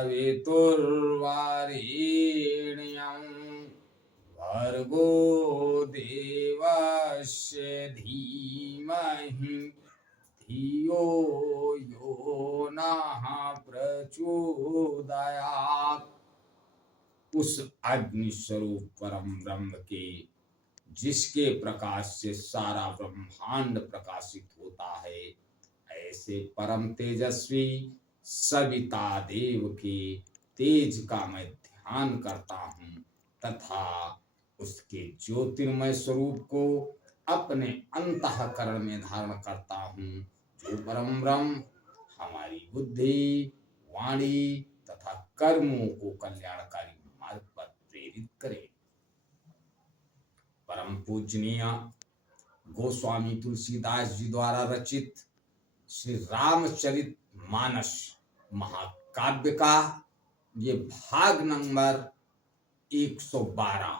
सवितुर्वरेण्यं भर्गो देवस्य धीमहि धियो यो नः प्रचोदयात्। उस अग्नि स्वरूप परम ब्रह्म के, जिसके प्रकाश से सारा ब्रह्मांड प्रकाशित होता है, ऐसे परम तेजस्वी सविता देव के तेज का मैं ध्यान करता हूँ तथा उसके ज्योतिर्मय स्वरूप को अपने अंतःकरण में धारण करता हूँ, जो परम ब्रह्म हमारी बुद्धि, वाणी तथा कर्मों को कल्याणकारी मार्ग पर प्रेरित करे। परम पूजनीय गोस्वामी तुलसीदास जी द्वारा रचित श्री रामचरित मानस महाकाव्य का ये भाग नंबर 112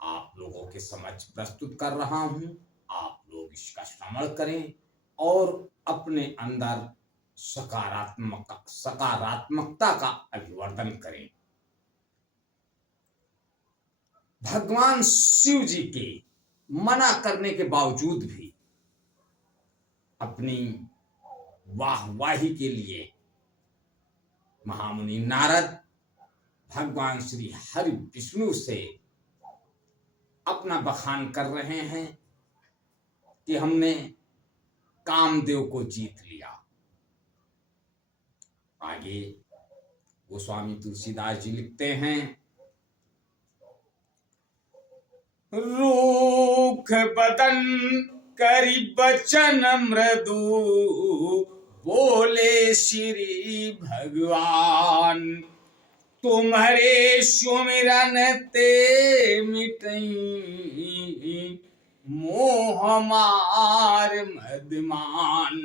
आप लोगों के समक्ष प्रस्तुत कर रहा हूं। आप लोग इसका श्रवण करें और अपने अंदर सकारात्मकता का अभिवर्धन करें। भगवान शिव जी के मना करने के बावजूद भी अपनी वाहवाही के लिए महामुनि नारद भगवान श्री हरि विष्णु से अपना बखान कर रहे हैं कि हमने कामदेव को जीत लिया। आगे गोस्वामी तुलसीदास जी लिखते हैं, रूख बदन करी बचन मृदु बोले श्री भगवान, तुम्हारे सुमिरन ते मिटई मोह मार मदमान।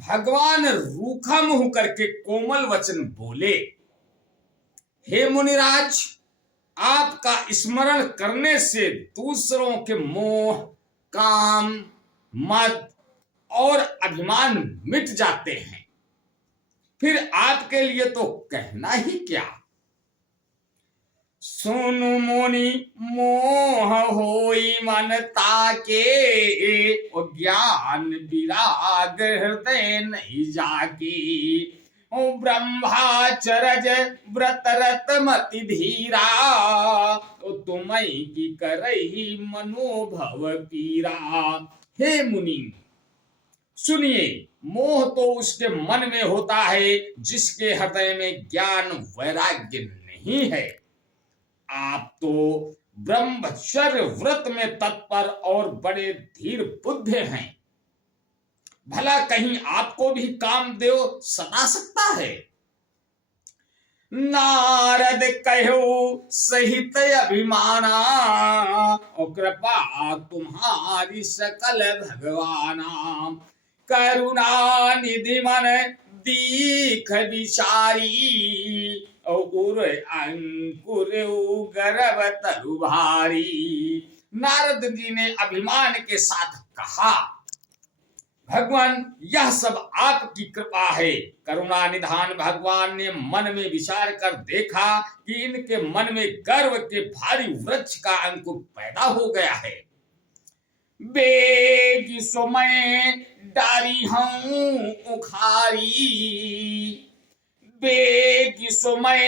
भगवान रूखा मुंह करके कोमल वचन बोले, हे मुनिराज, आपका स्मरण करने से दूसरों के मोह, काम, मद और अभिमान मिट जाते हैं, फिर आपके लिए तो कहना ही क्या। सुनु मुनि मोह होई मन ताके, ज्ञान विराग हृदय नहीं जाकी। ब्रह्माचरज व्रत रत मति धीरा, तुम्हें की करही मनोभव पीरा। हे मुनि सुनिए, मोह तो उसके मन में होता है जिसके हृदय में ज्ञान वैराग्य नहीं है। आप तो ब्रह्मचर्य व्रत में तत्पर और बड़े धीर बुद्ध हैं, भला कहीं आपको भी कामदेव सता सकता है। नारद कहो सहित अभिमाना, और कृपा तुम्हारी सकल भगवाना। करुणा निधि मन दीख विचारी, और अंकुर गर्भ तरु भारी। नारद जी ने अभिमान के साथ कहा, भगवान यह सब आपकी कृपा है। करुणा निधान भगवान ने मन में विचार कर देखा कि इनके मन में गर्व के भारी वृक्ष का अंकुर पैदा हो गया है। बेगी समय डारी हूं उखारी, बेगी समय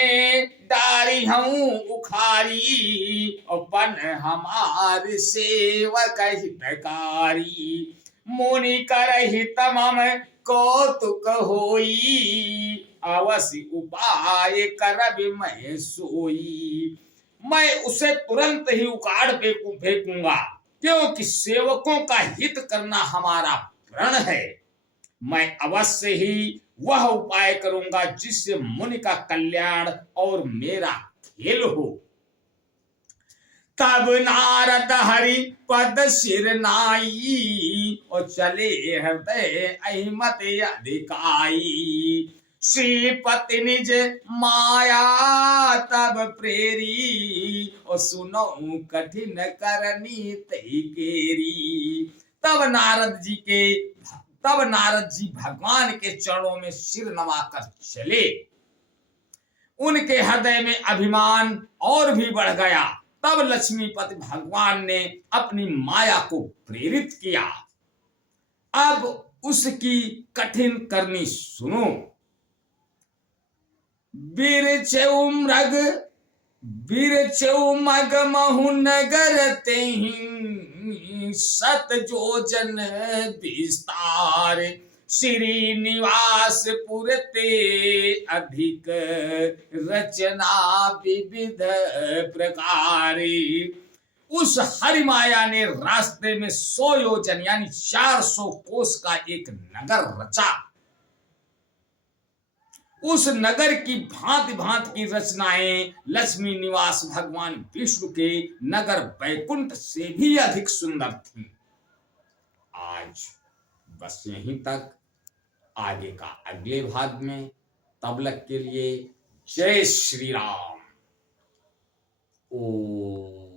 डारी हूं उखारी, अपन हमारे सेवक हितकारी। मुनि करहि तमम कौतुक होई, अवश्य उपाय करबि मैं सोई। मैं उसे तुरंत ही उखाड़ फेंकूंगा, क्योंकि सेवकों का हित करना हमारा प्रण है। मैं अवश्य ही वह उपाय करूंगा जिससे मुनि का कल्याण और मेरा खेल हो। तब नारद हरि पद सिर नाई, और चले हृदय अहिमत अधिकाई। श्रीपति निज माया तब प्रेरी, और सुनो कठिन करनी तई केरी। तब नारद जी भगवान के चरणों में सिर नवाकर चले उनके हृदय में अभिमान और भी बढ़ गया। तब लक्ष्मीपति भगवान ने अपनी माया को प्रेरित किया। अब उसकी कठिन करनी सुनो। बिरचेउ मृग बिरचेउ मग महु नगर तेहि सत जोजन विस्तार श्री निवास पुरते अधिक रचना विविध प्रकारी। उस हरिमाया ने रास्ते में 100 योजन यानी 400 कोस का एक नगर रचा। उस नगर की भांति भांति की रचनाएं लक्ष्मी निवास भगवान विष्णु के नगर बैकुंठ से भी अधिक सुंदर थीं। आज बस यहीं तक, आगे का अगले भाग में। तब तक के लिए जय श्री राम। ओ